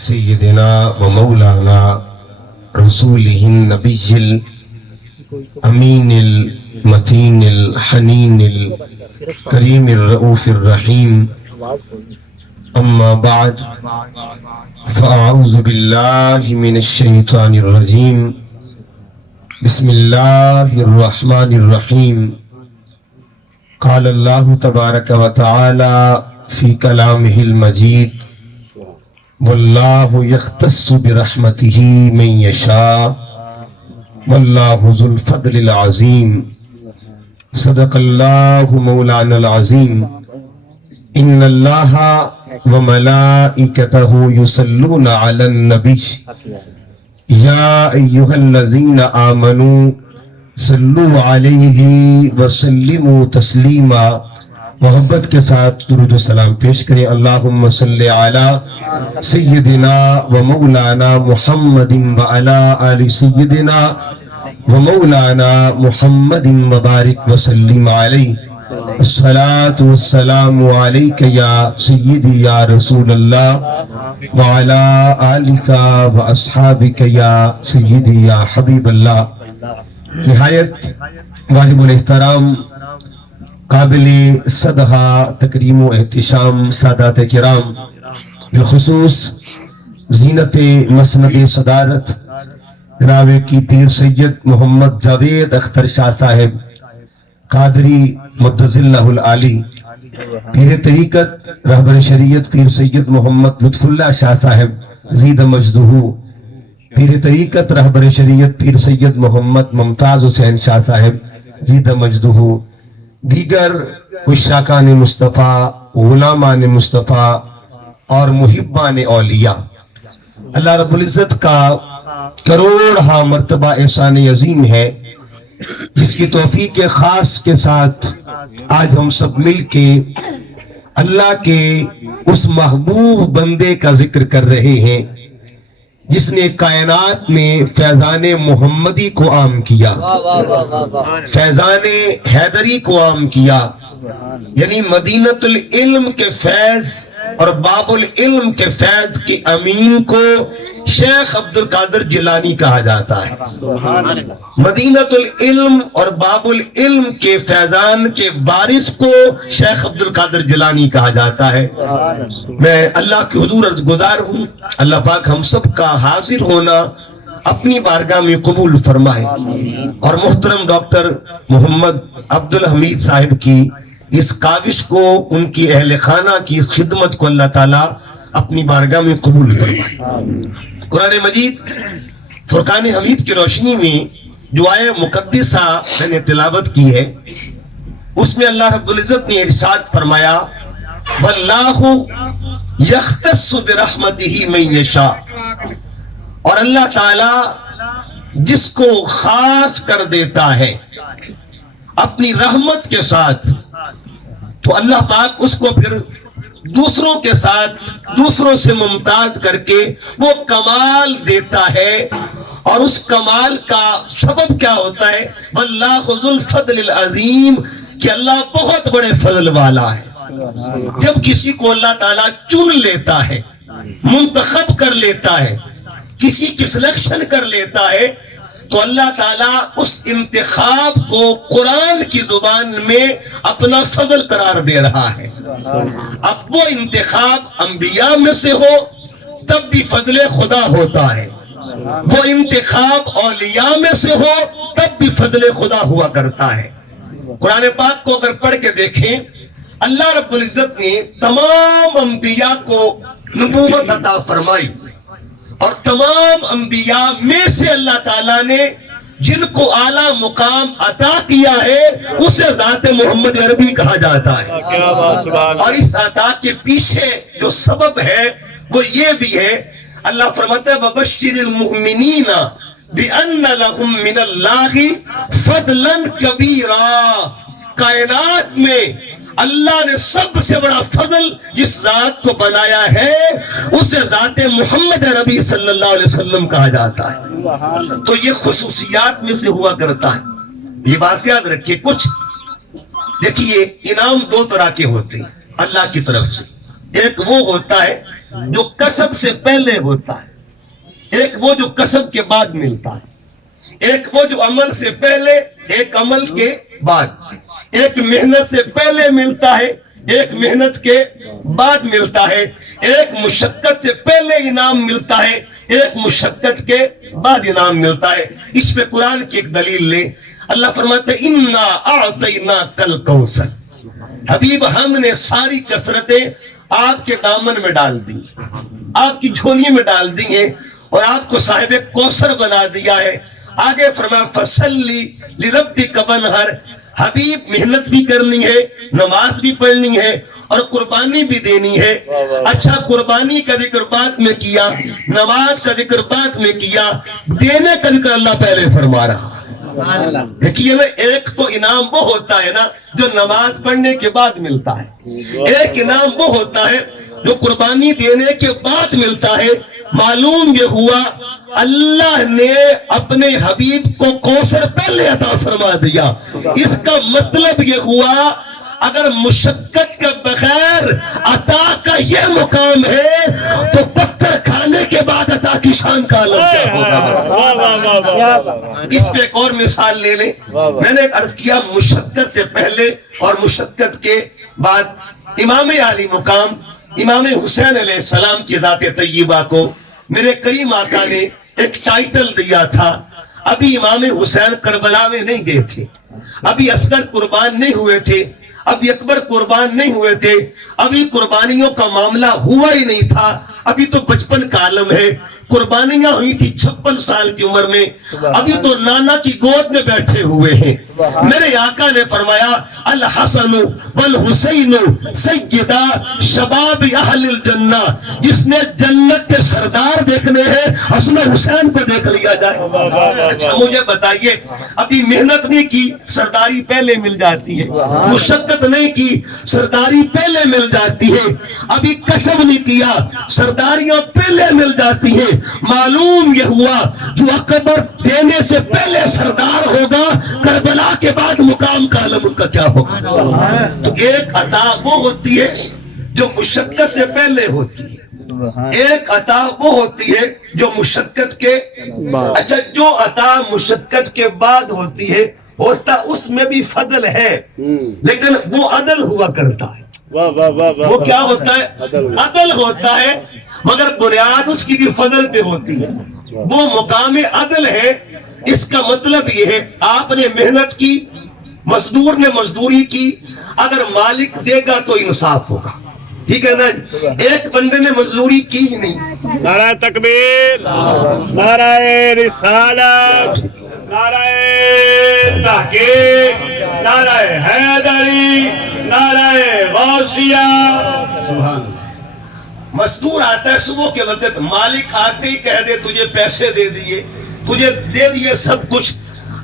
سیدنا و مولانا رسولہ النبی الامین المتین الحنین الکریم الرؤوف الرحیم، اما بعد فاعوذ باللہ من الشیطان الرجیم، بسم اللہ الرحمن الرحیم۔ قال اللہ تبارک و تعالی فی کلامہ المجید، واللہ یختص برحمتہ من یشاء واللہ ذو الفضل العظیم۔ صدق اللہ مولانا العظیم۔ ان اللہ وملائکتہ یصلون علی النبی یا ایہا الذین آمنوا صلوا علیہ وسلموا تسلیما۔ محبت کے ساتھ درود و سلام پیش کریں۔ اللہم صلی علی سیدنا و مولانا محمد و علی آل سیدنا و مولانا محمد مبارک وسلم علیہ۔ الصلاة والسلام علیک یا سیدی یا رسول اللہ وعلی آلک و اصحابک یا سیدی یا حبیب اللہ۔ نہایت واجب الاحترام، قابل صدحہ تکریم و احتشام سادات کرام، بالخصوص زینت مسند صدارت جناب کی پیر سید محمد جاوید اختر شاہ صاحب قادری مدظ اللہ العالی، پیر طریقت رہبر شریعت پیر سید محمد لطف اللہ شاہ صاحب زید مجدہ، پیر طریقت رہبر شریعت پیر سید محمد ممتاز حسین شاہ صاحب زید مجدہ، دیگر عشاقان مصطفیٰ، غلامان مصطفیٰ اور محبان اولیاء، اللہ رب العزت کا کروڑہا مرتبہ احسان عظیم ہے جس کی توفیق خاص کے ساتھ آج ہم سب مل کے اللہ کے اس محبوب بندے کا ذکر کر رہے ہیں جس نے کائنات میں فیضان محمدی کو عام کیا، فیضان حیدری کو عام کیا، یعنی مدینۃ العلم کے فیض اور باب العلم کے فیض کے امین کو شیخ عبد القادر جیلانی کہا جاتا ہے۔ مدینۃ العلم اور باب العلم کے فیضان کے وارث کو شیخ عبد القادر جیلانی کہا جاتا ہے۔ میں اللہ کے حضور عرض گزار ہوں، اللہ پاک ہم سب کا حاضر ہونا اپنی بارگاہ میں قبول فرمائے، اور محترم ڈاکٹر محمد عبد الحمید صاحب کی اس کاوش کو، ان کی اہل خانہ کی اس خدمت کو اللہ تعالیٰ اپنی بارگاہ میں قبول فرمائے۔ قرآن مجید فرقان حمید کی روشنی میں جو آیہ مقدسہ میں نے تلاوت کی ہے، اس میں اللہ رب العزت نے ارشاد فرمایا، واللہ یختص برحمتہ من یشاء، اور اللہ تعالی جس کو خاص کر دیتا ہے اپنی رحمت کے ساتھ، تو اللہ پاک اس کو پھر دوسروں کے ساتھ دوسروں سے ممتاز کر کے وہ کمال دیتا ہے، اور اس کمال کا سبب کیا ہوتا ہے؟ واللہ ذو الفضل العظیم، کہ اللہ بہت بڑے فضل والا ہے۔ جب کسی کو اللہ تعالیٰ چن لیتا ہے، منتخب کر لیتا ہے، کسی کی سلیکشن کر لیتا ہے، تو اللہ تعالیٰ اس انتخاب کو قرآن کی زبان میں اپنا فضل قرار دے رہا ہے۔ اب وہ انتخاب انبیاء میں سے ہو تب بھی فضل خدا ہوتا ہے، وہ انتخاب اولیاء میں سے ہو تب بھی فضل خدا ہوا کرتا ہے۔ قرآن پاک کو اگر پڑھ کے دیکھیں، اللہ رب العزت نے تمام انبیاء کو نبوت عطا فرمائی، اور تمام انبیاء میں سے اللہ تعالیٰ نے جن کو اعلیٰ مقام عطا کیا ہے اسے ذات محمد عربی کہا جاتا ہے۔ اور اس عطا کے پیچھے جو سبب ہے وہ یہ بھی ہے، اللہ فرماتا ہے وَبَشِّرِ الْمُؤْمِنِينَ بِأَنَّ لَهُم مِّنَ اللَّهِ فَضْلًا كَبِيرًا۔ کائنات میں اللہ نے سب سے بڑا فضل جس ذات کو بنایا ہے اسے ذات محمد نبی صلی اللہ علیہ وسلم کہا جاتا ہے۔ تو یہ خصوصیات میں سے ہوا کرتا ہے، یہ بات یاد رکھیے۔ کچھ دیکھیے انعام دو طرح کے ہوتے ہیں اللہ کی طرف سے، ایک وہ ہوتا ہے جو کسب سے پہلے ہوتا ہے، ایک وہ جو کسب کے بعد ملتا ہے، ایک وہ جو عمل سے پہلے، ایک عمل کے بعد، ایک محنت سے پہلے ملتا ہے، ایک محنت کے بعد ملتا ہے، ایک مشقت سے پہلے انعام ملتا ہے، ایک مشقت کے بعد انعام ملتا ہے۔ اس پہ قرآن کی ایک دلیل لے، اللہ فرماتے ہیں اِنَّا أَعْطَيْنَاكَ الْكَوْثَرَ، حبیب ہم نے ساری کثرتیں آپ کے دامن میں ڈال دی، آپ کی جھولی میں ڈال دی ہیں، اور آپ کو صاحب کوثر بنا دیا ہے۔ آگے فرمایا فَصَلِّ لِرَبِّكَ وَانْحَرْ، حبیب محنت بھی کرنی ہے، نماز بھی پڑھنی ہے، اور قربانی بھی دینی ہے۔ اچھا، قربانی کا ذکر بعد میں کیا، نماز کا ذکر بعد میں کیا، دینے کا ذکر اللہ پہلے فرما رہا۔ دیکھیے نا، ایک تو انعام وہ ہوتا ہے نا جو نماز پڑھنے کے بعد ملتا ہے، ایک انعام وہ ہوتا ہے جو قربانی دینے کے بعد ملتا ہے۔ معلوم یہ ہوا اللہ نے اپنے حبیب کو کوثر پہلے عطا فرما دیا۔ اس کا مطلب یہ ہوا اگر مشقت کے بغیر عطا کا یہ مقام ہے تو پتھر کھانے کے بعد عطا کی شان کا عالم کیا ہوگا۔ اس پہ ایک اور مثال لے لیں، میں نے عرض کیا مشقت سے پہلے اور مشقت کے بعد۔ امام عالی مقام امام حسین علیہ السلام کی ذات طیبہ کو میرے کریم آقا نے ایک ٹائٹل دیا تھا۔ ابھی امام حسین کربلا میں نہیں گئے تھے، ابھی اصغر قربان نہیں ہوئے تھے، ابھی اکبر قربان نہیں ہوئے تھے، ابھی قربانیوں کا معاملہ ہوا ہی نہیں تھا، ابھی تو بچپن کا عالم ہے۔ قربانیاں ہوئی تھی 56 سال کی عمر میں، ابھی تو نانا کی گود میں بیٹھے ہوئے ہیں۔ میرے آقا نے فرمایا الحسن والحسین سیدہ شباب اہل الجنہ، جس نے جنت کے سردار دیکھنے ہیں حسن حسین کو دیکھ لیا جائے۔ اچھا مجھے بتائیے، ابھی محنت نہیں کی سرداری پہلے مل جاتی ہے، مشقت نہیں کی سرداری پہلے مل جاتی ہے، ابھی کسب نہیں کیا سرداریاں پہلے مل جاتی ہیں۔ معلوم یہ ہوا جو اکبر دینے سے پہلے سردار ہوگا، کربلا کے بعد مقام کا عالم ان کا کیا ہوگا۔ تو ایک عطا وہ ہوتی ہے جو مشقت سے پہلے ہوتی ہے، ایک عطا وہ ہوتی ہے جو مشقت کے اچھا جو عطا مشقت کے بعد ہوتی ہے، ہوتا اس میں بھی فضل ہے لیکن وہ عدل ہوا کرتا ہے۔ وہ کیا ہوتا ہے؟ عدل ہوتا ہے، مگر بنیاد اس کی بھی فضل پہ ہوتی ہے، وہ مقام عدل ہے۔ اس کا مطلب یہ ہے آپ نے محنت کی، مزدور نے مزدوری کی، اگر مالک دے گا تو انصاف ہوگا، ٹھیک ہے نا؟ ایک بندے نے مزدوری کی ہی نہیں۔ نعرہ تکبیر، نعرہ رسالت، نعرہ تحقیق، نعرہ حیدری، نعرہ غوثیہ۔ سبحان اللہ۔ مزدور آتا ہے صبح کے وقت، مالک آتے ہی کہہ دے تجھے پیسے دے دیے، تجھے دے دیے سب کچھ۔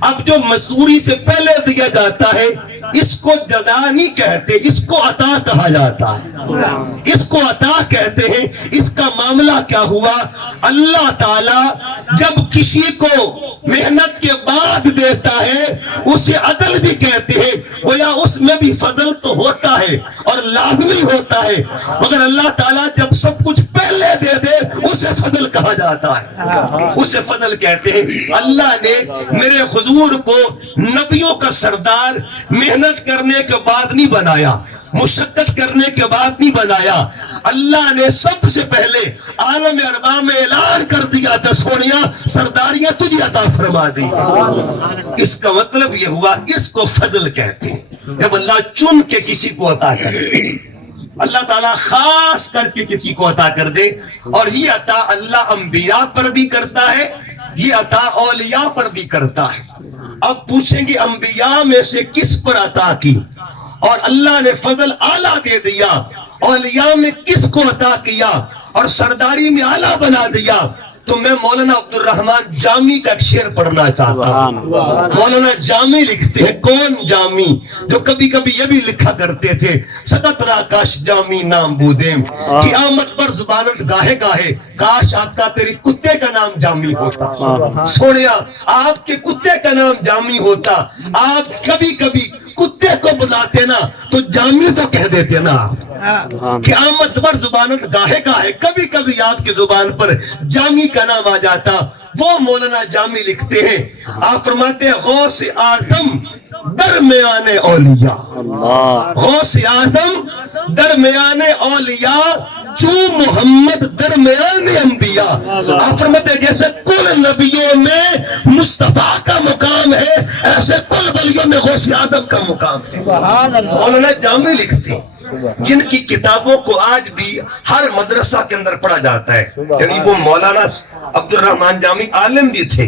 اب جو مزدوری سے پہلے دیا جاتا ہے اس کو جزا نہیں کہتے، اس کو عطا کہا جاتا ہے، اس کو عطا کہتے ہیں۔ اس کا معاملہ کیا ہوا؟ اللہ تعالی جب کسی کو محنت کے بعد دیتا ہے اسے عدل بھی کہتے ہیں، گویا اس میں بھی فضل تو ہوتا ہے اور لازمی ہوتا ہے، مگر اللہ تعالیٰ جب سب کچھ پہلے دے دے اسے فضل کہا جاتا ہے، اسے فضل کہتے ہیں۔ اللہ نے میرے حضور کو نبیوں کا سردار محنت کرنے کے بعد نہیں بنایا، مشقت کرنے کے بعد نہیں بنایا، اللہ نے سب سے پہلے عالم ارواح میں اعلان کر دیا تھا سونیا سرداریاں تجھے عطا فرما دی۔ اس کا مطلب یہ ہوا اس کو فضل کہتے ہیں، جب اللہ چن کے کسی کو عطا کرے، اللہ تعالیٰ خاص کر کے کسی کو عطا کر دے، اور یہ عطا اللہ انبیاء پر بھی کرتا ہے، یہ عطا اولیاء پر بھی کرتا ہے۔ اب پوچھیں گے انبیاء میں سے کس پر عطا کی اور اللہ نے فضل اعلیٰ دے دیا، اولیاء میں کس کو عطا کیا اور سرداری میں اعلیٰ بنا دیا؟ تو میں مولانا عبد الرحمن جامی کا ایک شعر پڑھنا چاہتا ہوں۔ مولانا جامی لکھتے ہیں، کون جامی؟ جو کبھی کبھی یہ بھی لکھا کرتے تھے سکت را کاش جامی نام بودیم، قیامت پر زبانت گاہے گاہے کاش آقا تیری کتے کا نام جامی ہوتا۔ سونیا آپ کے کتے کا نام جامی ہوتا، آپ کبھی کبھی کتے کو بلاتے نا تو جامی تو کہہ دیتے نا آپ. قیامت پر زبانت گاہے گاہے کبھی کبھی آپ کی زبان پر جامی کا نام آ جاتا. وہ مولانا جامی لکھتے ہیں, آپ فرماتے ہیں غوث اعظم درمیان اولیاء, غوث اعظم درمیان اولیاء جو محمد درمیان انبیاء. آپ فرماتے ہیں جیسے کل نبیوں میں مصطفیٰ کا مقام ہے ایسے کل ولیوں میں غوث اعظم کا مقام ہے. مولانا جامی لکھتے ہیں جن کی کتابوں کو آج بھی ہر مدرسہ کے اندر پڑھا جاتا ہے. یعنی وہ مولانا عبد الرحمن جامی عالم بھی تھے,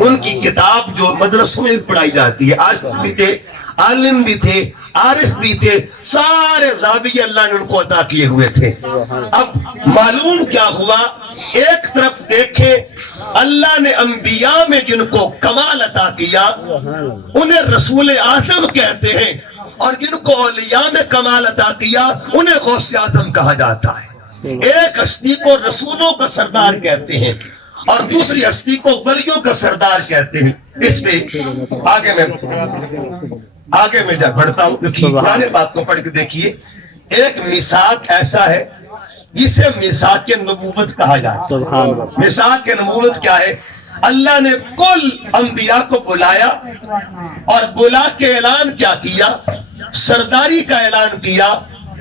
ان کی کتاب جو مدرسوں میں پڑھائی جاتی ہے. آج بھی تھے, عالم بھی تھے, عارف بھی تھے, سارے زاویے اللہ نے ان کو عطا کیے ہوئے تھے. اب معلوم کیا ہوا, ایک طرف دیکھیں اللہ نے انبیاء میں جن کو کمال عطا کیا انہیں رسول اعظم کہتے ہیں, اور جن کو اولیاء میں کمال عطا کیا انہیں غوث اعظم کہا جاتا ہے. ایک ہستی کو رسولوں کا سردار کہتے ہیں اور دوسری ہستی کو ولیوں کا سردار کہتے ہیں. اس پہ آگے میں جب بڑھتا ہوں, پرانے بات کو پڑھ کے دیکھیے. ایک میثاق ایسا ہے جسے میثاق نبوت کہا جاتا ہے. میثاق نبوت کیا ہے؟ اللہ نے کل انبیاء کو بلایا اور بلا کے اعلان کیا کیا؟ سرداری کا اعلان کیا.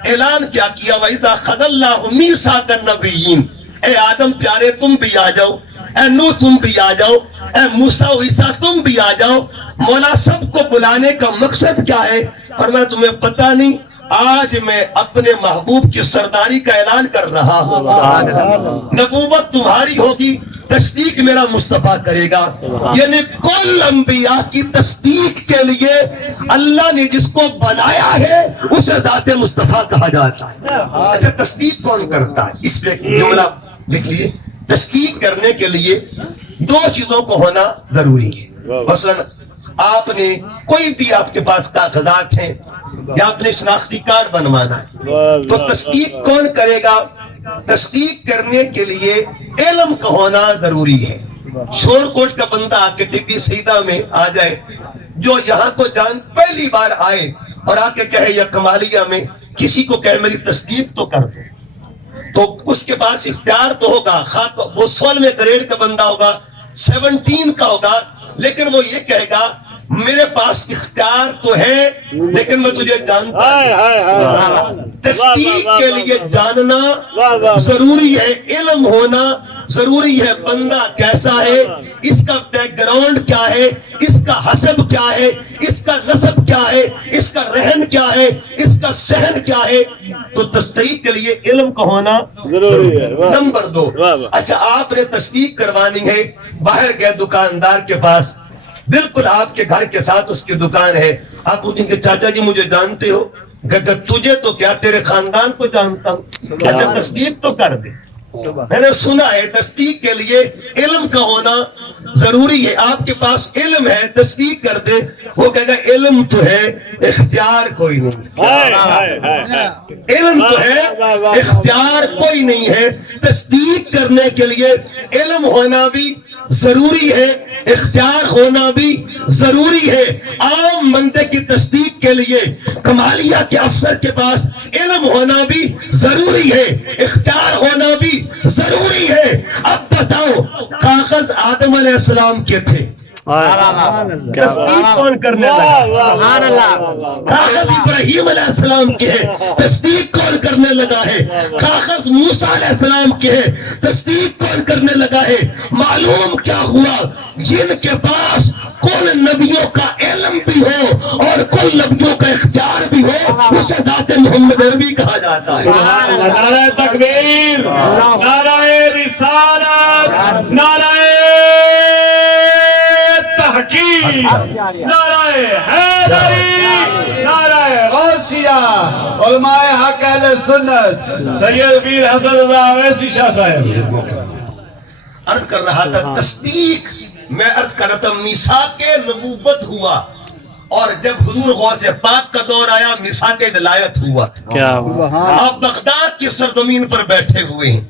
اعلان کیا کیا؟ وَإِذَا خَذَ اللَّهُ مِيثَاقَ النَّبِيِّينَ, اے آدم پیارے تم بھی آ جاؤ, اے نوح تم بھی آ جاؤ, اے موسیٰ و عیسیٰ تم بھی آ جاؤ. مولا سب کو بلانے کا مقصد کیا ہے؟ فرمایا تمہیں پتہ نہیں, آج میں اپنے محبوب کی سرداری کا اعلان کر رہا ہوں. نبوت تمہاری ہوگی, تصدیق میرا مصطفیٰ کرے گا. یعنی کل انبیاء کی تصدیق کے لیے اللہ نے جس کو بنایا ہے اسے ذات مصطفیٰ کہا جاتا ہے. اچھا تصدیق کون کرتا ہے؟ اس پہ جملہ لکھ لیے. تصدیق کرنے کے لیے دو چیزوں کو ہونا ضروری ہے. مثلا آپ نے کوئی بھی آپ کے پاس کاغذات ہیں یا اپنے شناختی کارڈ بنوانا ہے تو تصدیق کون کرے گا؟ تصدیق کرنے کے لیے علم کا ہونا ضروری ہے. شور کوٹ کا بندہ آ کے ٹی سیدہ میں آ جائے, جو یہاں کو جان پہلی بار آئے اور آ کے کہے یا کمالیہ میں کسی کو کہے میری تصدیق تو کر دو, تو اس کے پاس اختیار تو ہوگا. وہ 16 گریڈ کا بندہ ہوگا, 17 کا ہوگا, لیکن وہ یہ کہے گا میرے پاس اختیار تو ہے لیکن میں تجھے جانتا ہوں. تصدیق کے لیے جاننا ضروری ہے, علم ہونا ضروری ہے. بندہ کیسا ہے, اس کا بیک گراؤنڈ کیا ہے, اس کا حسب کیا ہے, اس کا نسب کیا ہے, اس کا رہن کیا ہے, اس کا سہن کیا ہے. تو تصدیق کے لیے علم کا ہونا ضروری ہے. نمبر 2, اچھا آپ نے تصدیق کروانی ہے, باہر گئے دکاندار کے پاس, بالکل آپ کے گھر کے ساتھ اس کی دکان ہے. آپ پوچھیں کہ چاچا جی مجھے جانتے ہو؟ کہ تجھے تو کیا تیرے خاندان کو جانتا ہوں. اچھا تصدیق تو کر دے. میں نے سنا ہے تصدیق کے لیے علم کا ہونا ضروری ہے. آپ کے پاس علم ہے, تصدیق کر دے. وہ کہے گا علم تو ہے اختیار کوئی نہیں. علم تو ہے اختیار کوئی نہیں ہے. تصدیق کرنے کے لیے علم ہونا بھی ضروری ہے, اختیار ہونا بھی ضروری ہے. عام بندے کی تصدیق کے لیے کمالیہ کے افسر کے پاس علم ہونا بھی ضروری ہے, اختیار ہونا بھی ضروری ہے. اب بتاؤ کاغذ آدم علیہ السلام کے تھے, تصدیق کون کرنے لگا؟ کاغذ ابراہیم علیہ السلام کے ہے, تصدیق کون کرنے لگا ہے؟ کاغذ موسیٰ علیہ السلام کے ہے, تصدیق کون کرنے لگا ہے؟ معلوم کیا ہوا, جن کے پاس کل نبیوں کا علم بھی ہو اور کل نبیوں کا اختیار بھی ہو اسے ذات محمد عربی کہا جاتا ہے. نعرہ تکبیر, نعرہ رسالت, نعرہ نعرہ حیدری, نعرہ غوثیہ. علماء حق اہل سنت سید پیر حسن رضا اویسی شاہ صاحب. عرض کر رہا تھا تصدیق, میں عرض کر رہا تھا میثاق نبوت ہوا, اور جب حضور غوث پاک کا دور آیا میثاق ولایت ہوا. آپ بغداد کی سرزمین پر بیٹھے ہوئے ہیں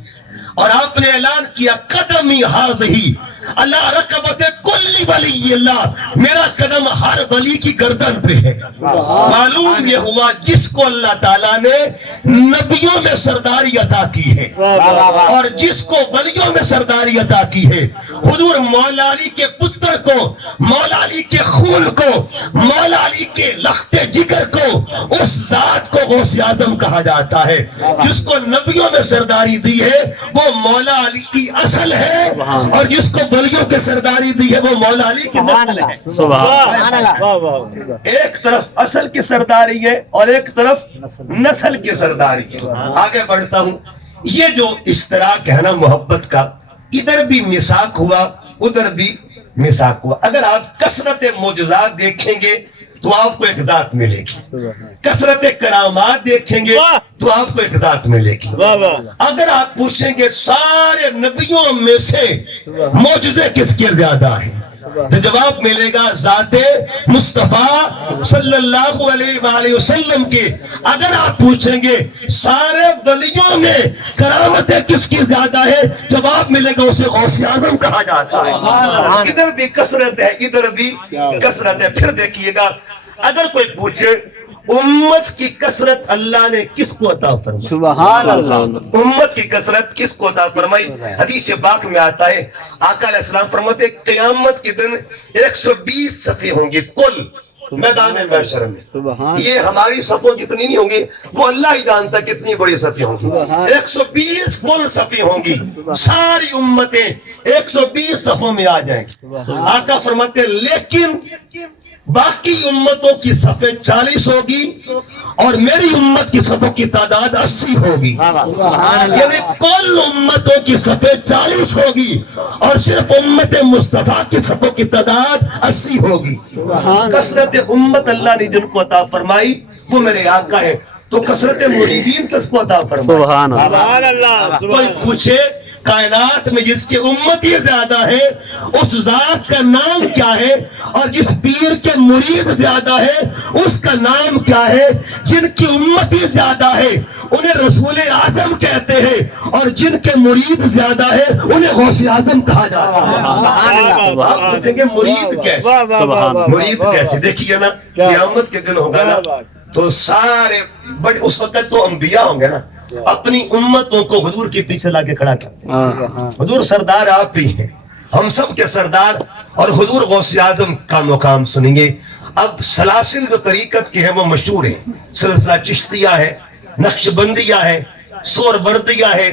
اور آپ نے اعلان کیا قدمی حاضہی اللہ رکبت کل ولی اللہ، میرا قدم ہر ولی کی گردن پہ ہے۔ معلوم یہ ہوا جس کو اللہ تعالیٰ نے نبیوں میں سرداری عطا کی ہے اور جس کو ولیوں میں سرداری عطا کی ہے، حضور مولا علی کے پتر کو، مولا علی کے خون کو، مولا علی کے لخت جگر کو، اس ذات کو غوث اعظم کہا جاتا ہے۔ جس کو نبیوں میں سرداری دی ہے وہ مولا علی کی اصل ہے، اور جس کو ولیوں کے سرداری دی ہے وہ مولا علی کی نسل ہے۔ سبحان اللہ۔ ایک طرف اصل کی سرداری ہے اور ایک طرف نسل کی سرداری ہے۔ آگے بڑھتا ہوں، یہ جو اشتراک ہے نا محبت کا، ادھر بھی میثاق ہوا ادھر بھی میثاق ہوا۔ اگر آپ کثرت معجزات دیکھیں گے تو آپ کو ایک ذات ملے گی، کثرت کرامات دیکھیں گے تو آپ کو ایک ذات ملے گی۔ اگر آپ پوچھیں گے سارے نبیوں میں سے معجزے کس کے زیادہ ہیں تو جواب ملے گا ذات مصطفیٰ صلی اللہ علیہ وآلہ وسلم کے۔ اگر آپ پوچھیں گے سارے ولیوں میں کرامتیں کس کی زیادہ ہے، جواب ملے گا اسے غوث اعظم کہا جاتا ہے۔ ادھر بھی کثرت ہے ادھر بھی کثرت ہے۔ پھر دیکھیے گا، اگر کوئی پوچھے امت کی کثرت اللہ نے کس کو عطا فرمائی، سبحان اللہ۔ امت کی کثرت کس کو عطا فرمائی؟ حدیث پاک میں آتا ہے آقا علیہ السلام فرماتے ہیں قیامت کے دن 120 صفیں ہوں گی کل میدان محشر میں۔ یہ ہماری صفوں جتنی نہیں ہوں گی، وہ اللہ ہی جانتا کتنی بڑی صفیں ہوں گی۔ 120 کل صفیں ہوں گی، ساری امتیں 120 صفوں میں آ جائیں گی۔ آقا فرماتے ہیں لیکن باقی امتوں کی صفیں 40 ہوگی اور میری امت کی صفوں کی تعداد 80 ہوگی، یعنی کل امتوں کی صفیں 40 ہوگی اور صرف امت مصطفیٰ کی صفوں کی تعداد 80 ہوگی۔ کثرت امت اللہ نے جن کو عطا فرمائی وہ میرے آقا ہے، تو کثرت مریدین کس کو عطا فرمائی؟ سبحان اللہ۔ کوئی پوچھے کائنات میں جس کی امتی زیادہ ہے اس ذات کا نام کیا ہے، اور جس پیر کے مرید زیادہ ہے اس کا نام کیا ہے؟ جن کی امتی زیادہ ہے انہیں رسول اعظم کہتے ہیں اور جن کے مرید زیادہ ہے انہیں غوث اعظم کہا جاتا ہے۔ آپ پوچھیں گے مرید کیسے؟ مرید کیسے؟ دیکھیے نا قیامت کے دن ہوگا نا تو سارے بڑے، اس وقت تو انبیاء ہوں گے نا، اپنی امتوں کو حضور کے پیچھے لا کے کھڑا کرتے ہیں۔ حضور سردار آپ ہی ہیں، ہم سب کے سردار، اور حضور غوث اعظم کا مقام سنیں گے۔ اب سلاسل جو طریقت کے ہیں وہ مشہور ہیں، سلسلہ چشتیہ ہے، نقش بندیہ ہے، سور وردیہ ہے۔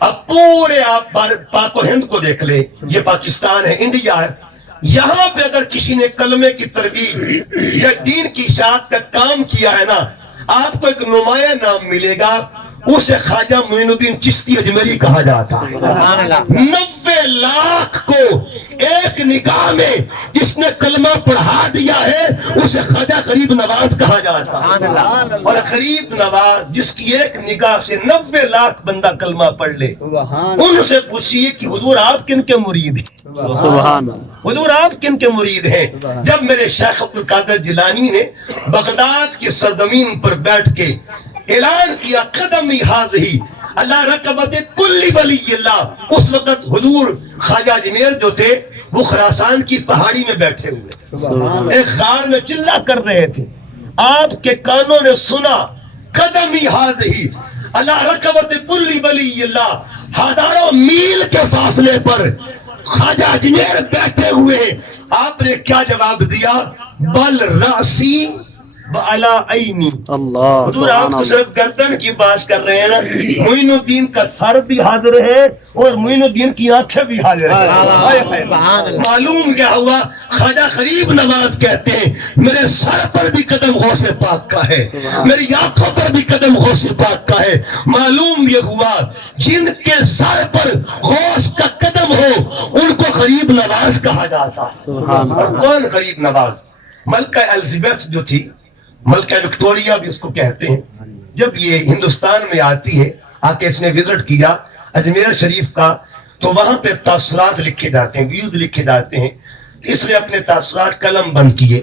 اب پورے آپ پاک و ہند کو دیکھ لیں، یہ پاکستان ہے، انڈیا ہے، یہاں پہ اگر کسی نے کلمے کی ترویج یا دین کی اشاعت کا کام کیا ہے نا، آپ کو ایک نمایاں نام ملے گا، اسے خواجہ معین الدین چشتی اجمیری کہا جاتا ہے۔ 90 لاکھ کو ایک نگاہ میں جس نے کلمہ پڑھا دیا ہے اسے خواجہ غریب نواز کہا جاتا ہے، اور غریب نواز جس کی ایک نگاہ سے 90 لاکھ بندہ کلمہ پڑھ لے، ان سے پوچھئے کہ حضور آپ کن کے مرید ہیں؟ سبحان اللہ۔ حضور آپ کن کے مرید ہیں؟ جب میرے شیخ عبد القادر جیلانی نے بغداد کی سرزمین پر بیٹھ کے اعلان کیا قدمی حاضی اللہ رکبت کل ولی اللہ، اس وقت حضور خواجہ اجمیر جو تھے وہ خراسان کی پہاڑی میں بیٹھے ہوئے ایک غار میں چلا کر رہے تھے، آپ کے کانوں نے سنا قدمی حاضی اللہ رکبت کل ولی اللہ، ہزاروں میل کے فاصلے پر خواجہ اجمیر بیٹھے ہوئے۔ آپ نے کیا جواب دیا؟ بل راسی وعلا عینی۔ حضور آپ تو صرف گردن کی بات کر رہے ہیں نا، معین الدین کا سر بھی حاضر ہے اور معین الدین کی آنکھیں بھی حاضر ہیں۔ معلوم کیا ہوا؟ خواجہ غریب نواز کہتے ہیں میرے سر پر بھی قدم غوث پاک کا ہے، میری آنکھوں پر بھی قدم غوث پاک کا ہے۔ معلوم یہ ہوا جن کے سر پر غوث کا قدم ہو ان کو غریب نواز کہا جاتا ہے۔ اور کون غریب نواز؟ ملکہ الزبیتھ جو تھی، ملکہ وکٹوریا بھی اس کو کہتے ہیں، جب یہ ہندوستان میں آتی ہے، آ کے اس نے وزٹ کیا اجمیر شریف کا، تو وہاں پہ تاثرات لکھے جاتے ہیں، ویوز لکھے جاتے ہیں۔ اس نے اپنے تاثرات قلم بند کیے،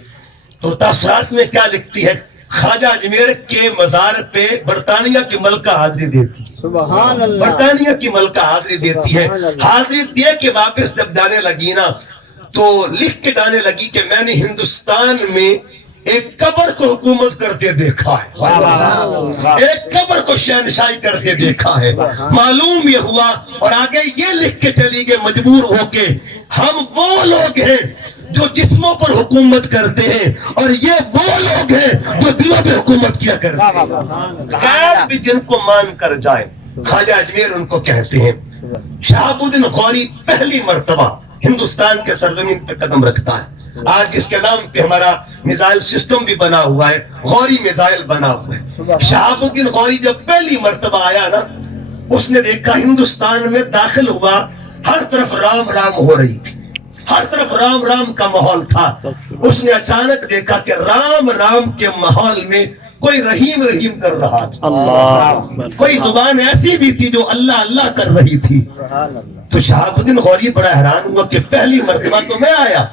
تو تاثرات میں کیا لکھتی ہے؟ خواجہ اجمیر کے مزار پہ برطانیہ کی ملکہ حاضری دیتی ہے، سبحان اللہ برطانیہ کی ملکہ حاضری دیتی ہے، حاضری دے کے واپس جب جانے لگی نا تو لکھ کے جانے لگی کہ میں نے ہندوستان میں ایک قبر کو حکومت کرتے دیکھا ہے، ایک قبر کو شہنشاہی کرتے دیکھا ہے۔ معلوم یہ ہوا اور آگے یہ لکھ کے چلی گئے مجبور ہو کے، ہم وہ لوگ ہیں جو جسموں پر حکومت کرتے ہیں اور یہ وہ لوگ ہیں جو دلوں پہ حکومت کیا کرتے ہیں۔ غیر بھی جن کو مان کر جائے، خواجہ اجمیر ان کو کہتے ہیں۔ شہاب الدین غوری پہلی مرتبہ ہندوستان کے سرزمین پہ قدم رکھتا ہے۔ آج اس کے نام پہ ہمارا میزائل سسٹم بھی بنا ہوا ہے، غوری میزائل بنا ہوا ہے۔ شہاب الدین غوری جب پہلی مرتبہ آیا نا، اس نے دیکھا ہندوستان میں داخل ہوا، ہر طرف رام رام ہو رہی تھی، ہر طرف رام رام کا ماحول تھا۔ اس نے اچانک دیکھا کہ رام رام کے ماحول میں کوئی رحیم رحیم کر رہا تھا، اللہ کوئی زبان ایسی بھی تھی جو اللہ اللہ کر رہی تھی۔ تو شہاب الدین غوری بڑا حیران ہوا کہ پہلی مرتبہ تو میں آیا،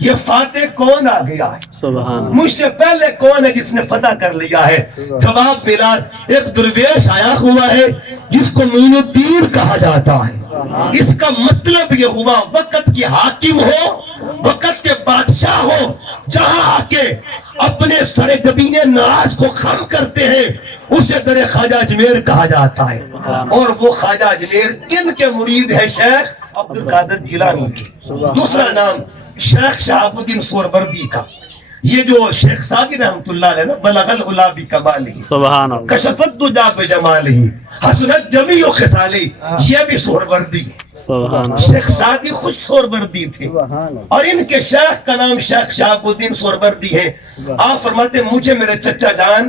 یہ فاتح کون آ گیا ہے، سبحان مجھ سے پہلے کون ہے جس نے فتح کر لیا ہے؟ جواب ملا، ایک درویش آیا ہوا ہے جس کو معین الدین کہا جاتا ہے۔ اس کا مطلب یہ ہوا وقت کی حاکم ہو، وقت کے بادشاہ ہو، جہاں آ کے اپنے سرے گبین ناز کو خم کرتے ہیں، اسے در خواجہ اجمیر کہا جاتا ہے۔ اور وہ خواجہ اجمیر کن کے مرید ہے؟ شیخ عبد القادر جیلانی کے۔ دوسرا نام شیخ شہاب الدین سہروردی کا۔ یہ جو شیخ سعدی رحمۃ اللہ علیہ نا، بلغ العلا بکمالہ، سبحان اللہ کشف الدجا بجمالہ، حسنت جمیع خصالہ، یہ بھی سہروردی ہے۔ سبحان اللہ شیخ سعدی خود سہروردی تھے اور ان کے شیخ کا نام شیخ شہاب الدین سہروردی ہے۔ آپ فرماتے ہیں مجھے میرے چچا جان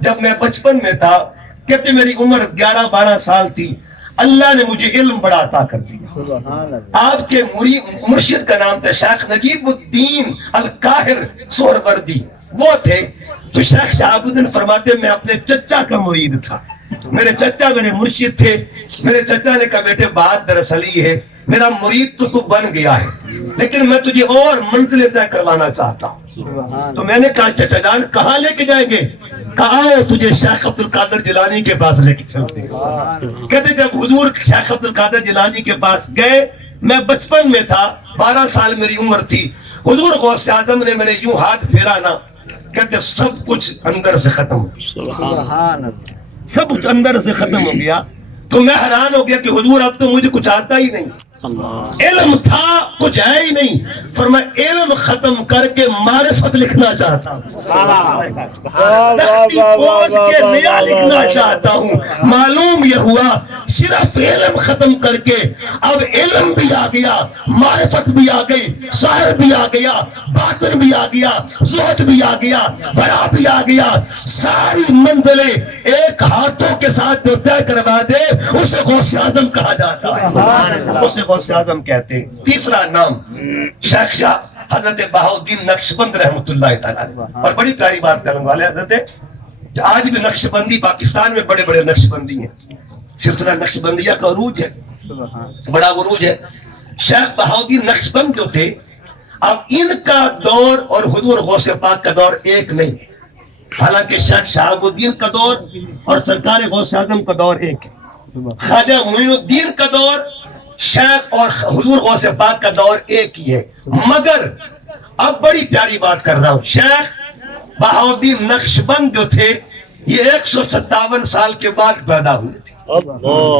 جب میں بچپن میں تھا، کہتے میری عمر 11-12 سال تھی، اللہ نے مجھے علم بڑا عطا کر دیا۔ آپ کے مرشد کا نام تھا شیخ نجیب الدین القاہر سہروردی، وہ تھے۔ تو شیخ شہاب الدین فرماتے میں اپنے چچا کا مرید تھا، میرے چچا میرے مرشد تھے۔ میرے چچا نے کہا بیٹے بات دراصل یہ ہے، میرا مرید تو بن گیا ہے لیکن میں تجھے اور منزلیں طے کروانا چاہتا ہوں۔ تو میں نے کہا چچا جان کہاں لے کے جائیں گے؟ کہا آؤ تجھے شیخ عبد القادر جیلانی کے پاس لے کے چلتے ہیں۔ کہتے جب حضور شیخ عبد القادر جیلانی کے پاس گئے، میں بچپن میں تھا، 12 سال میری عمر تھی، حضور غوث اعظم نے میرے یوں ہاتھ پھیرا نا، کہتے سب کچھ اندر سے ختم ہو گیا، سب کچھ اندر سے ختم ہو گیا۔ تو میں حیران ہو گیا کہ حضور اب تو مجھے کچھ آتا ہی نہیں، علم تھا کچھ ہے ہی نہیں۔ فرمایا علم ختم کر کے معرفت لکھنا چاہتا ہوں، تختی پوچھ کے نیا لکھنا چاہتا ہوں۔ معلوم یہ ہوا صرف علم ختم کر کے اب علم بھی آ گیا، معرفت بھی آ گئی، ظاہر بھی آ گیا، باطن بھی آ گیا، زہد بھی آ گیا، ورع بھی آ گیا۔ ساری منزلیں ایک ہاتھوں کے ساتھ جو طے کروا دے اسے غوث اعظم کہا جاتا ہے، اسے غوث اعظم کہتے ہیں۔ تیسرا نام شیخ شاہ حضرت بہاؤالدین نقشبند رحمۃ اللہ تعالیٰ، اور بڑی پیاری بات کرنے والے حضرت، آج بھی نقشبندی پاکستان میں بڑے بڑے نقشبندی ہیں، سلسلہ نقشبندیہ کا عروج ہے، بڑا عروج ہے۔ شیخ بہاؤالدین نقشبند جو تھے، اب ان کا دور اور حضور غوث پاک کا دور ایک نہیں ہے، حالانکہ شیخ شہاب الدین کا دور اور سرکار غوث اعظم کا دور ایک ہے۔ خواجہ معین الدین کا دور، شیخ اور حضور غوث پاک کا دور ایک ہی ہے، مگر اب بڑی پیاری بات کر رہا ہوں، شیخ بہاؤالدین نقشبند جو تھے یہ 157 سال کے بعد پیدا ہوئے تھے،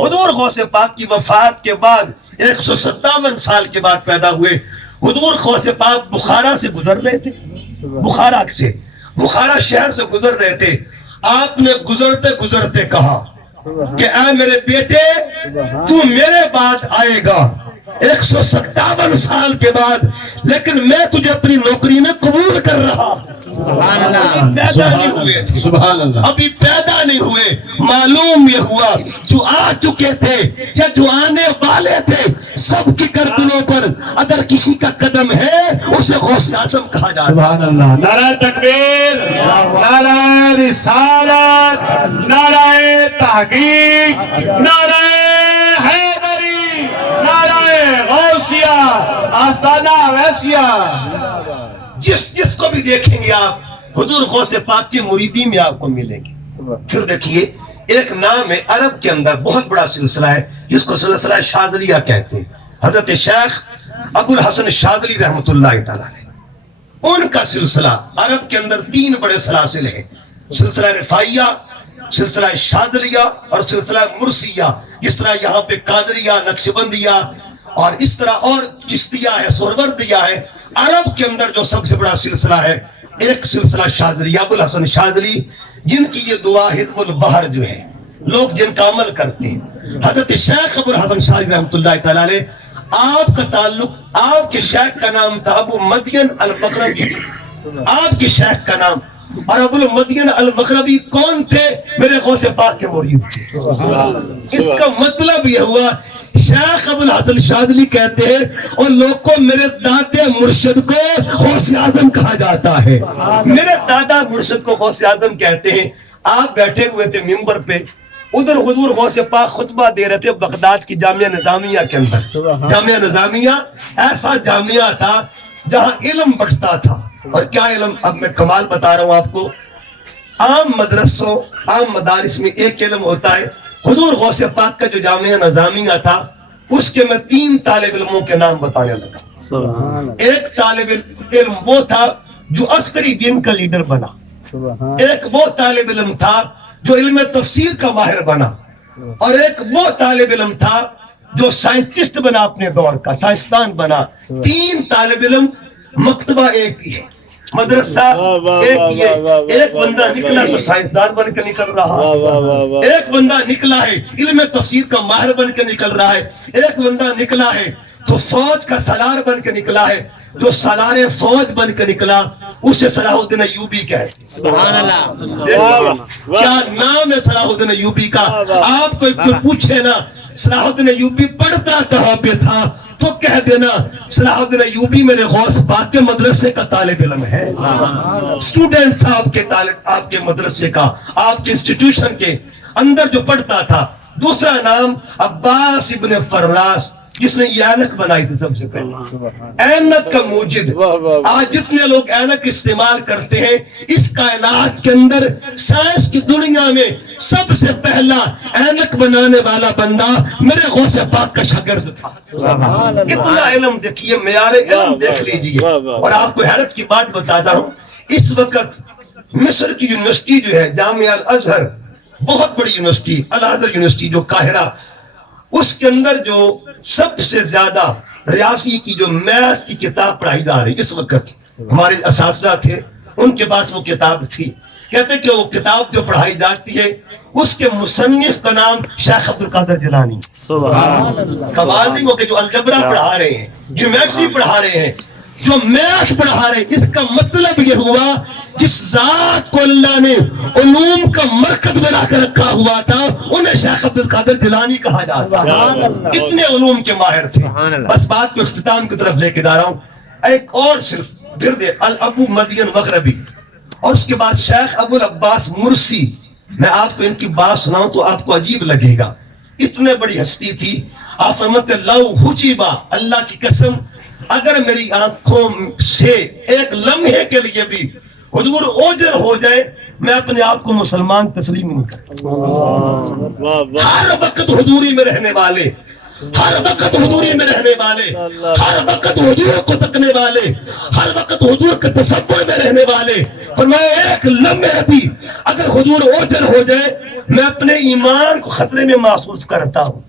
حضور غوث پاک کی وفات کے بعد 157 سال کے بعد پیدا ہوئے۔ حضور غوث پاک بخارا سے گزر رہے تھے، بخارا شہر سے گزر رہے تھے، آپ نے گزرتے گزرتے کہا کہ اے میرے بیٹے تو میرے بعد آئے گا 157 سال کے بعد، لیکن میں تجھے اپنی نوکری میں قبول کر رہا ہوں۔ پیدا نہیں ہوئے تھے، ابھی پیدا نہیں ہوئے، معلوم یہ ہوا جو آ چکے تھے یا جو آنے والے تھے سب کی گردنوں پر اگر کسی کا قدم ہے اسے غوث اعظم کہا جاتا ہے۔ سبحان اللہ، نعرہ تکبیر، نعرہ رسالت، نعرہ تحقیق، نعرہ حیدری، نعرہ غوثیہ، آستانہ ویسیہ۔ جس کو بھی دیکھیں گے آپ حضور غوث پاک کے مریدی میں آپ کو ملیں گے۔ پھر دیکھیے ایک نام ہے عرب کے اندر بہت بڑا سلسلہ ہے جس کو سلسلہ شاذلیہ کہتے ہیں. حضرت شیخ ابو الحسن شاذلی رحمۃ اللہ تعالیٰ علیہ، ان کا سلسلہ عرب کے اندر 3 بڑے سلاسل ہیں، سلسلہ رفاعیہ، سلسلہ شاذلیہ اور سلسلہ مرسیہ. جس طرح یہاں پہ قادریہ، نقشبندیہ اور اس طرح اور چشتیہ ہے، سہروردیہ ہے. عرب کے اندر جو سب سے بڑا سلسلہ ہے ایک سلسلہ شاذلیہ، ابو الحسن شاذلی، جن کی یہ دعا حزب البحر جو ہے لوگ جن کا عمل کرتے ہیں. حضرت شیخ ابو الحسن شاذلی رحمۃ اللہ تعالیٰ علیہ، آپ کا تعلق، آپ کے شیخ کا نام تھا ابو مدین المغربی، آپ کے شیخ کا نام. اور ابو المدین المغربی کون تھے؟ میرے غوث پاک کے مرید تھے. اس کا مطلب یہ ہوا شیخ ابو الحسن شاذلی کہتے ہیں اور لوگ کو میرے دادا مرشد کو غوث اعظم کہا جاتا ہے. میرے دادا مرشد کو غوث اعظم کہتے ہیں. آپ بیٹھے ہوئے تھے ممبر پہ، ادھر حضور غوث پاک خطبہ دے رہے تھے بغداد کی جامعہ نظامیہ کے اندر. جامعہ نظامیہ ایسا جامعہ تھا جہاں علم بڑھتا تھا. اور کیا علم، اب میں کمال بتا رہا ہوں آپ کو. عام مدرسوں، عام مدارس میں ایک علم ہوتا ہے. حضور غوث پاک کا جو جامعہ نظامیہ تھا اس کے میں 3 طالب علموں کے نام بتانے لگا. ایک طالب علم وہ تھا جو عسکری ٹیم کا لیڈر بنا، ایک وہ طالب علم تھا جو علم تفسیر کا ماہر بنا، اور ایک وہ طالب علم تھا جو سائنٹسٹ بنا، اپنے دور کا سائنسدان بنا. 3 طالب علم، مکتبہ ایک ہی ہے، مدرسہ ایک ہی ہے. ایک بندہ نکلا تو سائنسدان بن کے نکل رہا ہے، ایک بندہ نکلا ہے علم تفسیر کا ماہر بن کے نکل رہا ہے، ایک بندہ نکلا ہے تو فوج کا سالار بن کے نکلا ہے. جو سالار فوج بن کے نکلا اسے صلاح الدین ایوبی کہتے ہیں. سبحان اللہ. کیا نام ہے صلاح الدین ایوبی کا؟ آپ کو پوچھے نا صلاح الدین ایوبی پڑھتا کہاں پہ تھا تو کہہ دینا صلاح الدین ایوبی میرے غوث پاک کے مدرسے کا طالب علم ہے، اسٹوڈنٹ تھا آپ کے مدرسے کا، آپ کے انسٹیٹیوشن کے اندر جو پڑھتا تھا. دوسرا نام عباس ابن فراس، جس نے یہ اینک بنائی تھی سب سے پہلے، اینک کا موجد. آج جتنے لوگ اینک استعمال کرتے ہیں اس کائنات کے اندر سائنس کی دنیا میں سب سے پہلا اینک بنانے والا بندہ میرے غوث پاک کا شاگرد تھا. اتنا علم دیکھیے، معیار علم دیکھ لیجئے. اور آپ کو حیرت کی بات بتاتا ہوں، اس وقت مصر کی یونیورسٹی جو ہے جامعہ الازہر، بہت بڑی یونیورسٹی، الازہر یونیورسٹی جو قاہرہ، اس کے اندر جو سب سے زیادہ ریاضی کی جو میتھ کی کتاب پڑھائی جا رہی، اس وقت ہمارے اساتذہ تھے ان کے پاس وہ کتاب تھی. کہتے کہ وہ کتاب جو پڑھائی جاتی ہے اس کے مصنف کا نام شیخ عبد القادر جیلانی. کمال نہیں ہو کہ جو الجبرا پڑھا رہے ہیں، جیومیٹری پڑھا رہے ہیں، جو میتھ پڑھا رہے ہیں. اس کا مطلب یہ ہوا جس ذات کو اللہ نے علوم کا مرکز بنا کر رکھا ہوا تھا انہیں شیخ عبد القادر جیلانی کہا جاتا ہے. اتنے علوم کے ماہر تھے. بس بات کو اختتام کی طرف لے کے جا رہا ہوں. ایک اور گرد ابو مدین مغربی، اور اس کے بعد شیخ ابو العباس مرسی. میں آپ کو ان کی بات سناؤں تو آپ کو عجیب لگے گا، اتنے بڑی ہستی تھی. آپ فرماتے لو حجیبا، اللہ کی قسم اگر میری آنکھوں سے ایک لمحے کے لیے بھی حضور اوجل ہو جائے میں اپنے آپ کو مسلمان تسلیم نہیں کرتا. ہر وقت حضوری میں رہنے والے، ہر وقت حضوری میں رہنے والے، ہر وقت حضور کو تکنے والے، ہر وقت حضور کے تصور میں رہنے والے، فرمایا ایک لمحے بھی اگر حضور اوجل ہو جائے میں اپنے ایمان کو خطرے میں محسوس کرتا ہوں.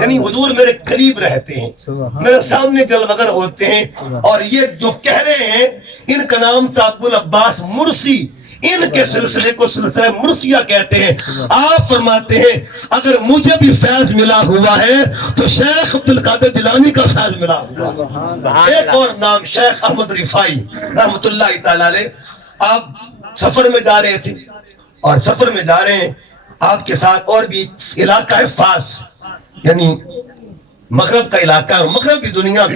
یعنی حضور میرے قریب رہتے ہیں، میرے سامنے جلوگر ہوتے ہیں. اور یہ جو کہہ رہے ہیں ان کا نام تھا ابو العباس مرسی. ان کے سلسلے کو سلسلہ مرسیہ کہتے ہیں. آپ فرماتے ہیں اگر مجھے بھی فیض ملا ہوا ہے تو شیخ عبد القادر جیلانی کا فیض ملا ہوا. ایک اور نام شیخ احمد رفاعی رحمۃ اللہ تعالی علیہ. آپ سفر میں جا رہے تھے اور سفر میں جا رہے ہیں، آپ کے ساتھ اور بھی علاقہ ہے فاس، یعنی مغرب کا علاقہ ہے، مغربی دنیا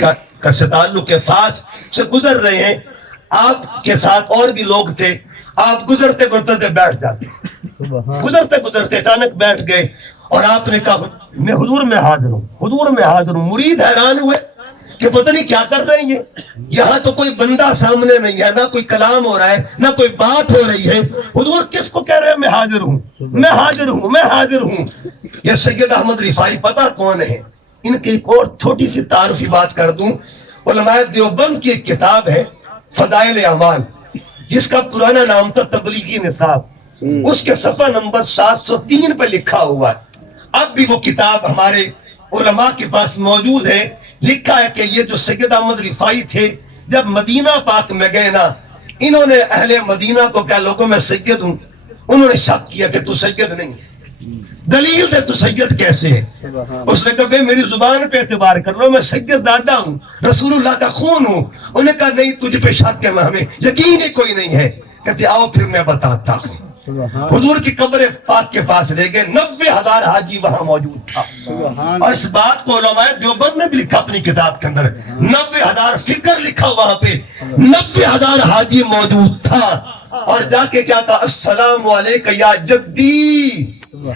کا سے تعلق ہے. فاس سے گزر رہے ہیں، آپ کے ساتھ اور بھی لوگ تھے. آپ گزرتے گزرتے بیٹھ جاتے، گزرتے گزرتے اچانک بیٹھ گئے اور آپ نے کہا میں حضور میں حاضر ہوں، حضور میں حاضر ہوں. مرید حیران ہوئے کہ پتہ نہیں کیا کر رہے ہیں یہاں تو کوئی بندہ سامنے نہیں ہے، نہ کوئی کلام ہو رہا ہے، نہ کوئی بات ہو رہی ہے، حضور کس کو کہہ رہے ہیں میں حاضر ہوں، میں حاضر ہوں، میں حاضر ہوں؟ یہ سید احمد رفاعی پتہ کون ہے؟ ان کی ایک اور چھوٹی سی تعارفی بات کر دوں، علماء دیوبند کی ایک کتاب ہے فضائل اعمال، جس کا پرانا نام تھا تبلیغی نصاب، اس کے صفحہ نمبر 703 پہ لکھا ہوا ہے، اب بھی وہ کتاب ہمارے علماء کے پاس موجود ہے، لکھا ہے کہ یہ جو سید احمد رفاعی تھے جب مدینہ پاک میں گئے نا، انہوں نے اہل مدینہ کو کہا لوگوں میں سید ہوں، انہوں نے شک کیا کہ تو سید نہیں ہے، دلیل دے تو سید کیسے ہے؟ اس نے کہا بھئی میری زبان پہ اعتبار کر لو، میں سید زادہ ہوں، رسول اللہ کا خون ہوں۔ انہوں نے کہا نہیں تجھ پہ شک ہے، ہمیں یقین ہی کوئی نہیں ہے۔ کہتے آؤ پھر میں بتاتا ہوں۔ حضور کی قبر پاک کے پاس لے گئے، 90,000 حاجی وہاں موجود تھا، اور اس بات کو علماء دیوبند نے بھی لکھا اپنی کتاب کے اندر، 90,000 فکر لکھا وہاں پہ، 90,000 حاجی موجود تھا، اور جا کے کیا کہا السلام علیکہ یا جدی،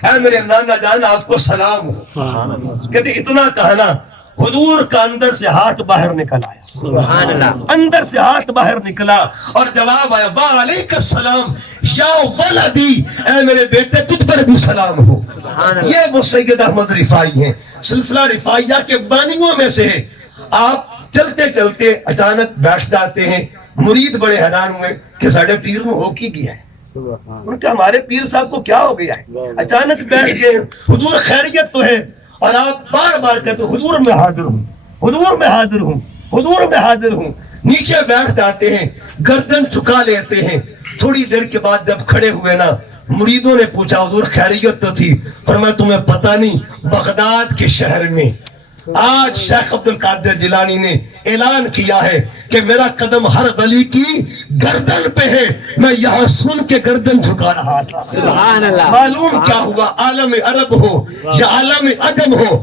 ہے میرے نانا جان آپ کو سلام ہو۔ کہتے اتنا کہنا حضور کا اندر سے ہاتھ باہر نکل آیا، سبحان اللہ، اندر سے ہاتھ باہر نکلا اور جواب آیا وعلیک السلام یا ولدی، اے میرے بیٹے تجھ پر بھی سلام ہو۔ یہ وہ سید احمد رفاعی ہیں، سلسلہ رفاعیہ کے بانیوں میں سے ہے۔ آپ چلتے چلتے اچانک بیٹھ جاتے ہیں، مرید بڑے حیران ہوئے کہ ساڑھے پیر میں ہو کی گیا ہے، ان کا ہمارے پیر صاحب کو کیا ہو گیا ہے، اچانک بیٹھ گئے، حضور خیریت تو ہے، اور آپ بار بار کہتے حضور میں حاضر ہوں، حضور میں حاضر ہوں، حضور میں حاضر ہوں۔ نیچے بیٹھ جاتے ہیں، گردن جھکا لیتے ہیں۔ تھوڑی دیر کے بعد جب کھڑے ہوئے نا، مریدوں نے پوچھا حضور خیریت تو تھی؟ فرمایا تمہیں پتہ نہیں بغداد کے شہر میں آج شیخ عبد القادر جیلانی نے اعلان کیا ہے کہ میرا قدم ہر ولی کی گردن پہ ہے، میں یہاں سن کے گردن جھکا رہا تھا۔ سبحان اللہ۔ معلوم کیا ہوا، عالم عرب ہو یا عالم عجم ہو،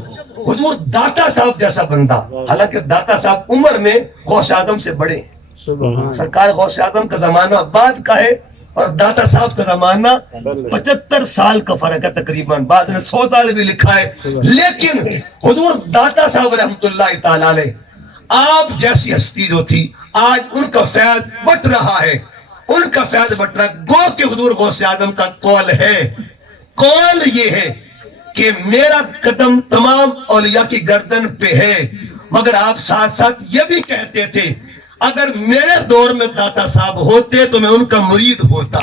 حضور داتا صاحب جیسا بندہ، حالانکہ داتا صاحب عمر میں غوث اعظم سے بڑے ہیں، سرکار غوث اعظم کا زمانہ بعد کا ہے اور داتا صاحب کا زمانہ 75 سال کا فرق ہے تقریباً، بعض نے 100 سال بھی لکھا ہے، لیکن حضور داتا صاحب رحمت اللہ تعالی علیہ آپ جیسی ہستی جو تھی، آج ان کا فیض بٹ رہا ہے، ان کا فیض بٹ رہا ہے۔ گو کہ حضور غوث اعظم کا قول ہے، قول یہ ہے کہ میرا قدم تمام اولیاء کی گردن پہ ہے، مگر آپ ساتھ ساتھ یہ بھی کہتے تھے اگر میرے دور میں داتا صاحب ہوتے تو میں ان کا مرید ہوتا۔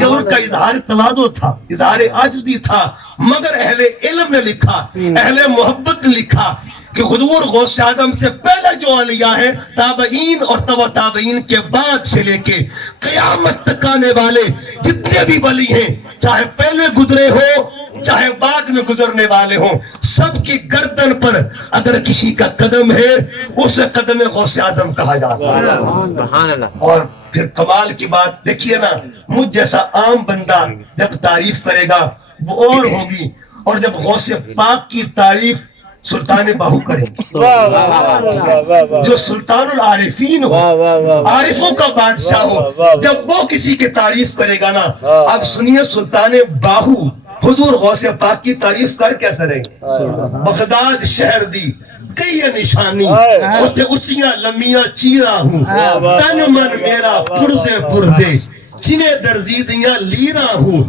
یہ ان کا اظہار تواضع تھا، اظہار عاجزی تھا، مگر اہل علم نے لکھا، اہل محبت نے لکھا کہ حضور غوث اعظم سے پہلے جو اولیاء ہیں، تابعین اور تبع تابعین کے بعد سے لے کے قیامت تک آنے والے جتنے بھی ولی ہیں، چاہے پہلے گزرے ہو چاہے بعد میں گزرنے والے ہوں، سب کی گردن پر اگر کسی کا قدم ہے اسے قدم غوث اعظم کہا جاتا ہے۔ سبحان اللہ۔ اور پھر کمال کی بات دیکھیے نا، مجھ جیسا عام بندہ جب تعریف کرے گا وہ اور ہوگی، اور جب غوث پاک کی تعریف سلطان باہو کریں جو سلطان العارفین ہو، عارفوں کا بادشاہ ہو، جب وہ کسی کی تعریف کرے گا نا، اب سنیے سلطان باہو حضور غوث پاک کی تعریف کر کیسے رہیں گے؟ بغداد شہر دی کئی نشانی ہوتے اچھیاں لمیاں چیرا ہوں، تن من میرا پرزے پردے چنے درزیدیاں لیرا ہوں۔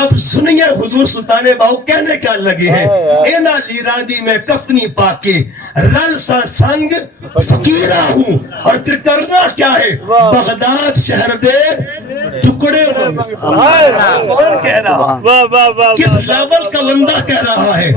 اب سنیے حضور سلطان باہو کہنے کیا لگے ہیں، اینا لیرا دی میں کفنی پاکے رل سا سنگ فقیرہ ہوں، اور پھر کرنا کیا ہے، بغداد شہر دے ٹکڑے من۔ کون کہہ رہا، کس لیول کا بندہ کہہ رہا ہے،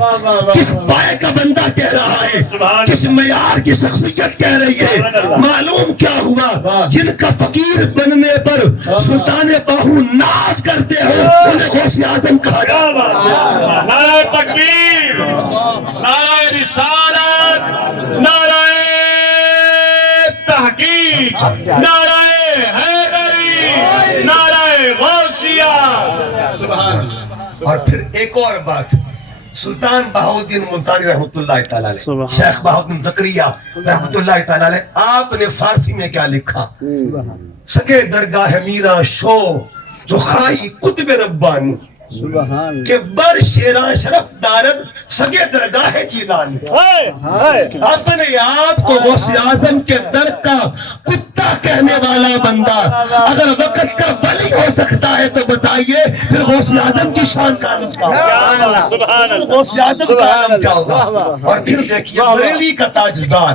کس پائے کا بندہ کہہ رہا ہے، کس معیار کی شخصیت کہہ رہی ہے۔ معلوم کیا ہوا، جن کا فقیر بننے پر سلطان باہو ناز کرتے ہیں انہیں غوث اعظم کہا جاتا ہے۔ نعرہ تکبیر، نعرہ رسالت، نعرہ تحقیق، نعرہ حیدری، نعرہ غوثیہ۔ سبحان اللہ۔ اور پھر ایک اور بات، سلطان بہاؤالدین ملتانی رحمت اللہ تعالی علیہ، شیخ بہاؤالدین زکریا رحمت اللہ تعالی علیہ، آپ نے فارسی میں کیا لکھا، سگے درگاہ میرا شو جو خواہی قطب ربانی، کہ بر شیران شرف دارد سگے درگاہ جیلانی، اپنے آپ کو غوث اعظم کے در کا کتا کہنے والا بندہ اگر وقت کا ولی ہو سکتا ہے تو بتائیے پھر غوث اعظم کی شان کا عالم کیا ہوگا؟ غوث اعظم کا عالم کیا ہوگا؟ اور پھر دیکھیے بریلی کا تاجدار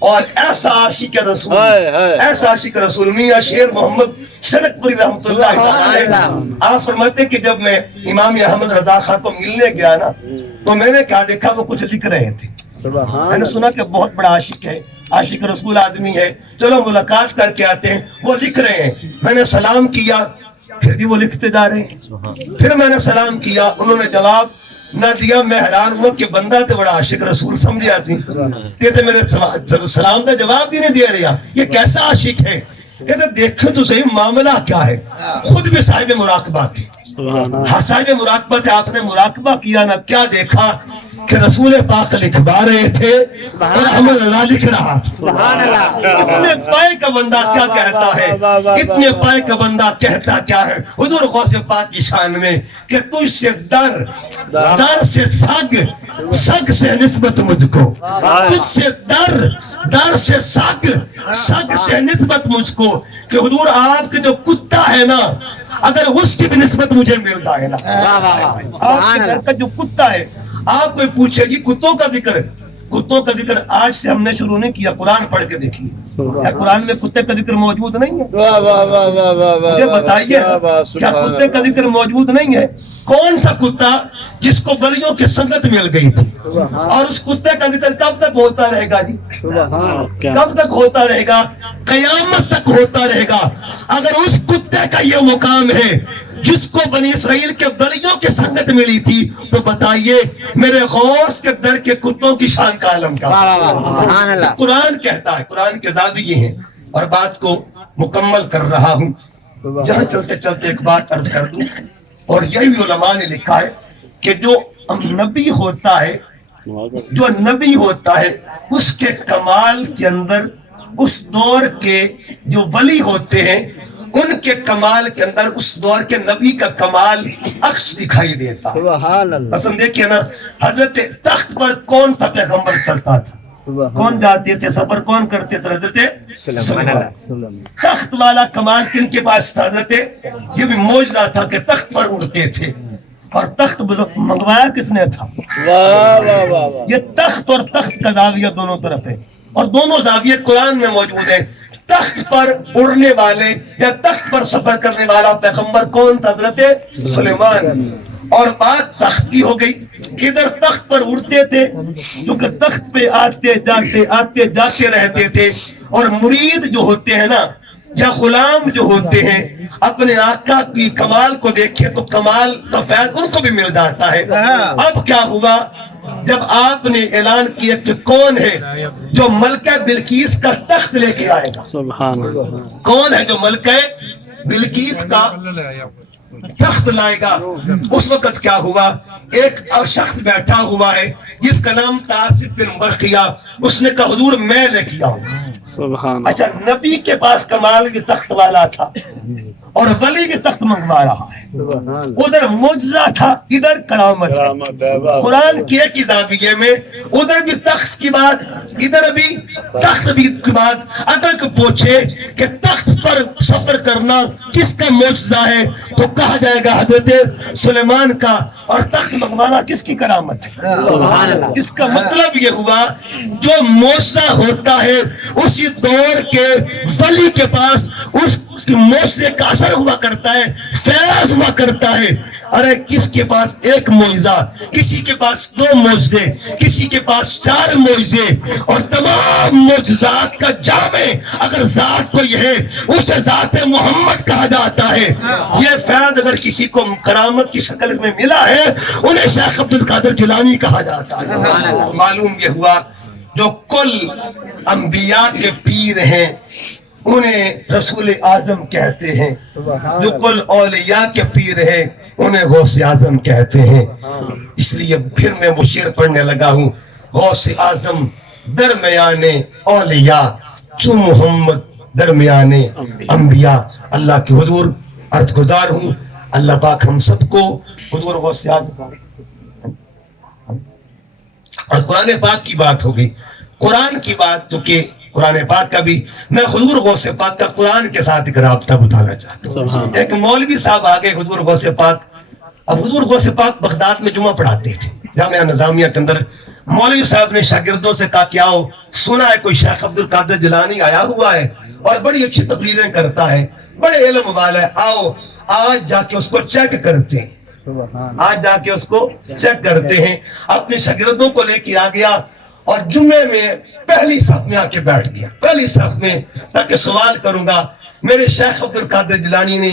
اور ایسا عاشق رسول، ایسا عاشق رسول میاں شیر محمد شرقپوری رحمۃ اللہ علیہ، آپ فرماتے کہ جب میں امام احمد رضا خان کو ملنے گیا نا تو میں نے کیا دیکھا، وہ کچھ لکھ رہے تھے۔ میں نے سنا کہ بہت بڑا عاشق ہے، عاشق رسول آدمی ہے، چلو ملاقات کر کے آتے ہیں۔ وہ لکھ رہے ہیں، میں نے سلام کیا، پھر بھی وہ لکھتے جا رہے ہیں۔ پھر میں نے سلام کیا، انہوں نے جواب نہ دیا۔ میں حیران ہوا کہ بندہ تو بڑا عاشق رسول سمجھا سی، کہتے میرے سلام کا جواب بھی نہیں دے رہا، یہ کیسا عاشق ہے؟ کہتے دیکھیں تو صحیح معاملہ کیا ہے۔ خود بھی صاحب مراقبہ تھے، صاحب مراقبہ تھے، آپ نے مراقبہ کیا نا، کیا دیکھا کہ رسول پاک لکھوا رہے تھے اور احمد رضا لکھ رہا تھا۔ اتنے پائے کا بندہ کیا کہتا ہے، اتنے پائے کا بندہ کہتا کیا ہے حضور غوث پاک کی شان میں کہ تجھ سے در سے سگ سے نسبت مجھ کو، تجھ سے در سے سگ سے نسبت مجھ کو، کہ حضور آپ کے جو کتا ہے نا اگر اس کی بھی نسبت مجھے مل جائے نا، آپ کے گھر کا جو کتا ہے، آپ کوئی پوچھے گی کتوں کا ذکر آج سے ہم نے شروع نہیں کیا، قرآن پڑھ کے دیکھیے، کیا قرآن میں کتے کا ذکر موجود نہیں ہے؟ مجھے بتائیے کیا کتے کا ذکر موجود نہیں ہے؟ کون سا کتا جس کو ولیوں کی سنگت مل گئی تھی؟ اور اس کتے کا ذکر کب تک ہوتا رہے گا جی؟ کب تک ہوتا رہے گا؟ قیامت تک ہوتا رہے گا۔ اگر اس کتے کا یہ مقام ہے جس کو بنی اسرائیل کے ولیوں کی سنگت ملی تھی تو بتائیے میرے غوث کے در کے کتوں کی شان کا عالم کیا؟ قرآن کہتا ہے، قرآن کے زاویے ہیں۔ اور بات کو مکمل کر رہا ہوں، جہاں چلتے چلتے ایک بات عرض کر دوں، اور یہی علماء نے لکھا ہے کہ جو نبی ہوتا ہے اس کے کمال کے اندر اس دور کے جو ولی ہوتے ہیں ان کے کمال کے اندر اس دور کے نبی کا کمال عکس دکھائی دیتا ہے۔ پسند دیکھیے نا، حضرت تخت پر کون سا پیغمبر چلتا تھا؟ کون جاتے تھے سفر، کون کرتے تھے؟ حضرت سلیمان۔ تخت والا کمال کن کے پاس تھا؟ حضرت، یہ بھی معجزہ تھا کہ تخت پر اڑتے تھے، اور تخت منگوایا کس نے تھا؟ یہ تخت اور تخت کا زاویہ دونوں طرف ہے، اور دونوں زاویے قرآن میں موجود ہیں۔ تخت پر اڑنے والے یا تخت پر سفر کرنے والا پیغمبر کون تھا؟ حضرت سلیمان۔ اور بات تخت کی ہو گئی، ادھر تخت پر اڑتے تھے کیونکہ تخت پہ آتے جاتے رہتے تھے، اور مرید جو ہوتے ہیں نا یا غلام جو ہوتے ہیں اپنے آقا کی کمال کو دیکھے تو کمال کا فیض ان کو بھی مل جاتا ہے۔ اب کیا ہوا جب آپ نے اعلان کیا کہ کون ہے جو ملکہ بلقیس کا تخت لے کے آئے گا؟ کون ہے جو ملکہ بلقیس کا تخت لائے گا؟ اس وقت کیا ہوا، ایک شخص بیٹھا ہوا ہے جس کا نام تھا آصف بن برقیہ، اس نے کہا حضور میں لے کے آؤں۔ اچھا، نبی کے پاس کمال بھی تخت والا تھا اور ولی بھی تخت منگوا رہا ہے، ادھر معجزہ تھا ادھر کرامت ہے۔ قرآن کی ایک زاویے میں ادھر بھی تخت کی بات ادھر بھی تخت کی بات۔ اگر کوئی پوچھے کہ تخت پر سفر کرنا کس کا معجزہ ہے تو کہا جائے گا حضرت سلیمان کا، اور تخت منگوانا کس کی کرامت ہے؟ اس کا مطلب یہ ہوا جو معجزہ ہوتا ہے اسی دور کے ولی کے پاس اس معجزے کا اثر ہوا کرتا ہے، فیض ہوا کرتا ہے۔ ارے کس کے پاس ایک معجزہ، کسی کے پاس 2 معجزے، کسی کے پاس 4 معجزے، اور تمام معجزات کا جامع اگر ذات کو یہ ہے اسے ذات محمد کہا جاتا ہے۔ یہ فیض اگر کسی کو کرامت کی شکل میں ملا ہے انہیں شیخ عبد القادر جیلانی کہا جاتا ہے۔ معلوم یہ ہوا جو کل انبیاء کے پیر ہیں انہیں رسول اعظم کہتے ہیں، جو کل اولیاء کے پیر ہیں انہیں غوث اعظم کہتے ہیں۔ اس لیے پھر میں وہ شعر پڑھنے لگا ہوں، غوث اعظم درمیان اولیاء چو محمد درمیان انبیاء۔ اللہ کے حضور عرض گزار ہوں اللہ پاک ہم سب کو حضور غوث اعظم. اور قرآن پاک کی بات ہوگی, قرآن کی بات تو کہ قرآن پاک کا بھی میں حضور غوث پاک کا قرآن کے ساتھ ایک رابطہ بتانا چاہتا ہوں. ایک مولوی صاحب آگے حضور غوث پاک, اب حضور غوث پاک بغداد میں جمعہ پڑھاتے تھے جامعہ نظامیہ کے اندر. مولوی صاحب نے شاگردوں سے کہا کہ آؤ, سنا ہے کوئی شیخ عبد القادر جیلانی آیا ہوا ہے اور بڑی اچھی تقریریں کرتا ہے, بڑے علم والا ہے, آؤ آج جا کے اس کو چیک کرتے ہیں. آج جا کے اس کو چیک کرتے ہیں. اپنے شاگردوں کو لے کے آ گیا اور جمعے میں پہلی صف میں آ کے بیٹھ گیا, پہلی صف میں, تاکہ سوال کروں گا. میرے شیخ عبد القادر جیلانی نے,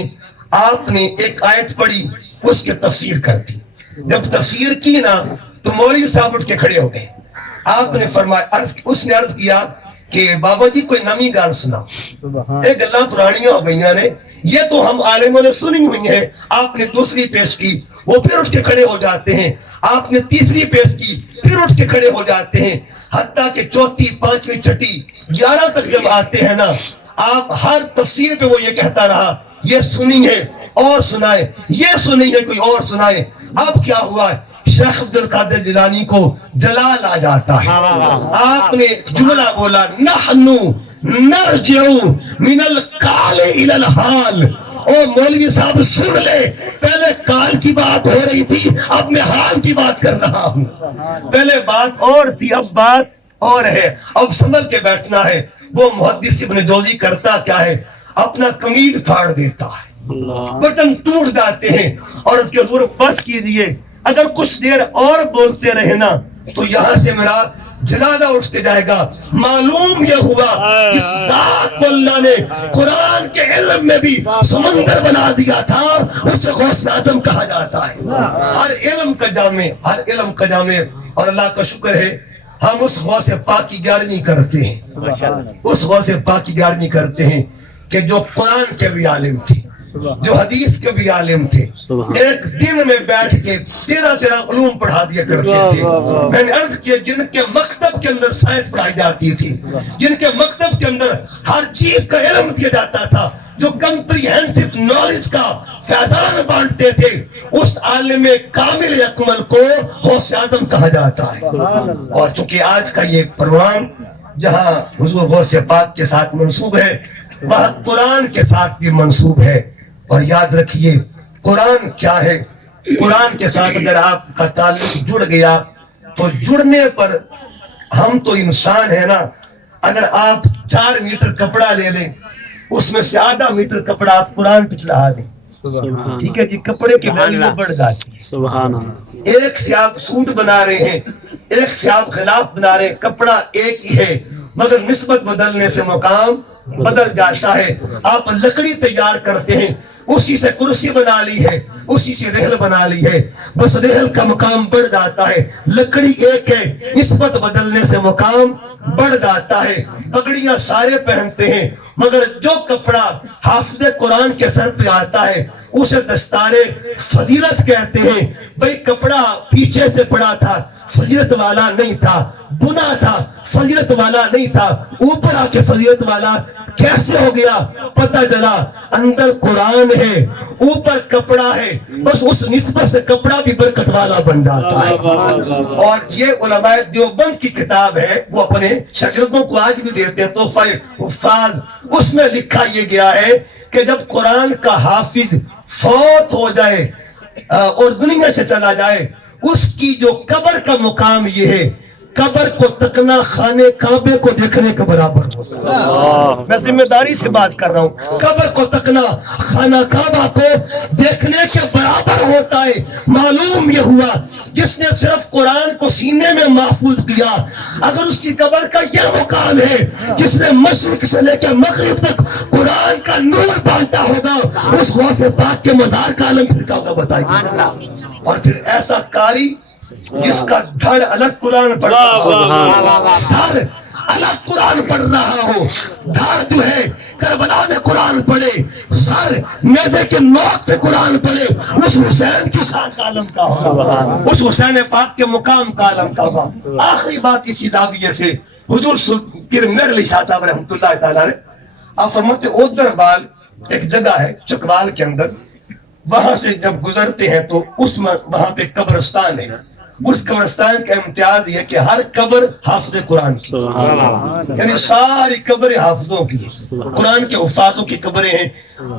آپ نے ایک آیت پڑھی, اس کی تفسیر کر دی. جب تفسیر کی نا تو مولوی صاحب اٹھ کے کھڑے ہو گئے. آپ نے فرمایا, اس نے عرض کیا کہ بابا جی کوئی نمی گال سنا, ایک گلاں پرانیاں ہو گئیاں نے, یہ تو ہم عالموں نے سنی ہوئی ہیں. آپ نے دوسری پیش کی, وہ پھر اٹھ کے کھڑے ہو جاتے ہیں. آپ نے تیسری پیش کی, پھر اٹھ کے کھڑے ہو جاتے ہیں. حتیٰ کہ چوتھی, پانچویں, چھٹی, 11 تک جب آتے ہیں نا, آپ ہر تفسیر پہ وہ یہ کہتا رہا, یہ سنی ہے اور سنائے, یہ سنی ہے کوئی اور سنائے. اب کیا ہوا, شیخ عبد القادر جیلانی کو جلال آ جاتا ہے. آپ نے جملہ بولا, نحنو نرجع من القال الى الحال. او مولوی صاحب سن لے, پہلے کال کی بات ہو رہی تھی, اب میں حال کی بات کر رہا ہوں. پہلے بات اور تھی, اب بات اور ہے. اب سنبھل کے بیٹھنا ہے. وہ محدث ابن جوزی کرتا کیا ہے, اپنا قمیض پھاڑ دیتا ہے, بٹن ٹوٹ جاتے ہیں, اور اس کے حضور بس کیجئے, اگر کچھ دیر اور بولتے رہے نا تو یہاں سے میرا جنازہ اٹھ کے جائے گا. معلوم یہ ہوا اس ذات کو اللہ نے قرآن کے علم میں بھی سمندر بنا دیا تھا, اسے غوث اعظم کہا جاتا ہے. ہر علم کا جامع, ہر علم کا جامع. اور اللہ کا شکر ہے ہم اس غوث پاک کی 11ویں کرتے ہیں, اس غوث پاک کی 11ویں کرتے ہیں کہ جو قرآن کے بھی عالم تھے, جو حدیث کے بھی عالم تھے. ایک دن میں بیٹھ کے 13 علوم پڑھا دیا کرتے تھے. میں نے عرض کیا, جن کے مکتب کے اندر سائنس پڑھائی جاتی تھی, جن کے مکتب کے اندر ہر چیز کا علم دیا جاتا تھا, جو کمپریہنسو نالج کا فیضان بانٹتے تھے, اس عالم کامل اکمل کو غوث اعظم کہا جاتا ہے. اور چونکہ آج کا یہ پروگرام جہاں حضور غوث پاک کے ساتھ منسوب ہے, وہاں قرآن کے ساتھ بھی منسوب ہے. اور یاد رکھیے قرآن کیا ہے, قرآن کے ساتھ اگر آپ کا تعلق جڑ گیا تو جڑنے پر, ہم تو انسان ہے نا, اگر آپ 4 میٹر کپڑا لے لیں, اس میں سے آدھا میٹر کپڑا آپ قرآن پہ چڑھا دیں, ٹھیک ہے جی, کپڑے کی ویلیو بڑھ جاتی ہے. ایک سے آپ سوٹ بنا رہے ہیں, ایک سے آپ غلاف بنا رہے ہیں, کپڑا ایک ہی ہے مگر نسبت بدلنے سے مقام بدل جاتا ہے. آپ لکڑی تیار کرتے ہیں, اسی سے کرسی بنا لی ہے, اسی سے رحل بنا لی ہے, بس رحل کا مقام بڑھ جاتا ہے, لکڑی ایک ہے, نسبت بدلنے سے مقام بڑھ جاتا ہے. پگڑیاں سارے پہنتے ہیں مگر جو کپڑا حافظ قرآن کے سر پہ آتا ہے اسے دستار فضیلت کہتے ہیں. بھئی کپڑا پیچھے سے پڑا تھا, فضیلت والا نہیں تھا, بنا تھا, فضیلت والا نہیں تھا, اوپر آ کے فضیلت والا کیسے ہو گیا؟ پتہ چلا اندر قرآن ہے, اوپر کپڑا ہے, بس اس نسبت سے کپڑا بھی برکت والا بن جاتا ہے. اور یہ علماء دیوبند کی کتاب ہے, وہ اپنے شاگردوں کو آج بھی دیتے ہیں, تحفہ حفاظ. اس میں لکھا یہ گیا ہے کہ جب قرآن کا حافظ فوت ہو جائے اور دنیا سے چلا جائے, اس کی جو قبر کا مقام یہ ہے, قبر کو تکنا خانے کعبے کو دیکھنے کے برابر ہوتا ہے. میں ذمہ داری سے بات کر رہا ہوں, قبر کو تکنا خانہ کعبہ کو دیکھنے کے برابر ہوتا ہے. معلوم یہ ہوا جس نے صرف قرآن کو سینے میں محفوظ کیا, اگر اس کی قبر کا یہ مقام ہے, جس نے مشرق سے لے کے مغرب تک قرآن کا نور بانٹا ہوگا, اس غوث پاک کے مزار کا عالم پھر کیا ہوگا بتائیے. اور پھر ایسا قاری جس کا دھڑ الگ قرآن پڑھ رہا ہو, سر الگ قرآن پڑھ رہا ہو, دھڑ جو ہے کربلا میں قرآن پڑھے, سر نیزے کے نوک پہ قرآن پڑھے, اس حسین کی شان کا عالم کا ہوگا, اس حسین پاک کے مقام کا عالم کا ہوگا. آخری بات اسی زاویے سے, حضور پیر میر علی شاہ صاحب رحمۃ اللہ تعالیٰ نے, آپ فرماتے اودربال ایک جگہ ہے چکوال کے اندر, وہاں سے جب گزرتے ہیں تو وہاں پہ قبرستان ہے. اس قبرستان کا امتیاز یہ کہ ہر قبر حافظ قرآن کی، یعنی ساری قبریں حافظوں کی، قرآن کے حفاظوں کی قبریں ہیں.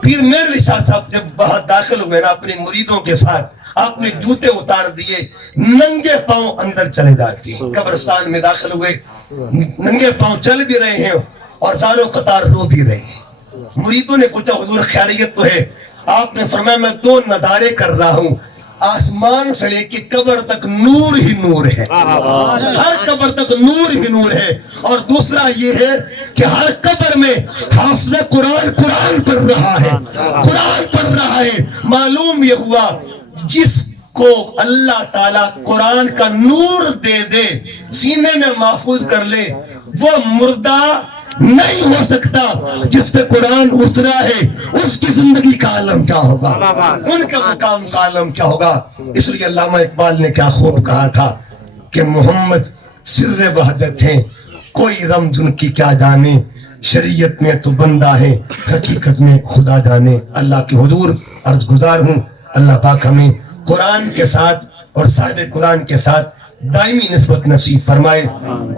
پھر میرے شاہ صاحب جب وہاں داخل ہوئے نا اپنے مریدوں کے ساتھ، آپ نے جوتے اتار دیے، ننگے پاؤں اندر چلے جاتے ہیں. قبرستان میں داخل ہوئے، ننگے پاؤں چل بھی رہے ہیں اور زانو قطار رو بھی رہے ہیں. مریدوں نے پوچھا حضور خیریت تو ہے؟ آپ نے فرمایا میں دو نظارے کر رہا ہوں، آسمان سے لے کے قبر تک نور ہی نور ہے، ہر قبر تک نور ہی نور ہے. اور دوسرا یہ ہے کہ ہر قبر میں حافظ قرآن قرآن پڑھ رہا ہے، قرآن پڑھ رہا ہے. معلوم یہ ہوا جس کو اللہ تعالیٰ قرآن کا نور دے دے، سینے میں محفوظ کر لے، وہ مردہ نہیں ہو سکتا. جس پہ قرآن اترا ہے اس کی زندگی کا عالم کیا ہوگا، ان کا مقام کا عالم کیا ہوگا. اس لیے علامہ اقبال نے کیا خوب کہا تھا کہ محمد سر وحدت ہیں، کوئی رمز ان کی کیا جانے، شریعت میں تو بندہ ہے، حقیقت میں خدا جانے. اللہ کے حضور عرض گزار ہوں اللہ پاک ہمیں قرآن کے ساتھ اور صاحب قرآن کے ساتھ دائمی نسبت نصیب فرمائے.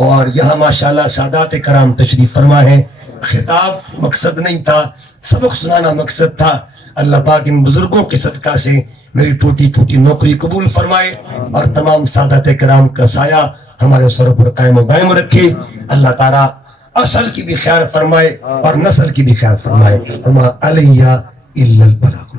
اور یہاں ماشاءاللہ سادات کرام تشریف فرما ہے. خطاب مقصد نہیں تھا، سبق سنانا مقصد تھا. اللہ پاک ان بزرگوں کے صدقہ سے میری ٹوٹی پھوٹی نوکری قبول فرمائے اور تمام سادات کرام کا سایہ ہمارے سر پر قائم و دائم رکھے. اللہ تعالیٰ اصل کی بھی خیر فرمائے اور نسل کی بھی خیر فرمائے. وما علیہ الا البلاغ.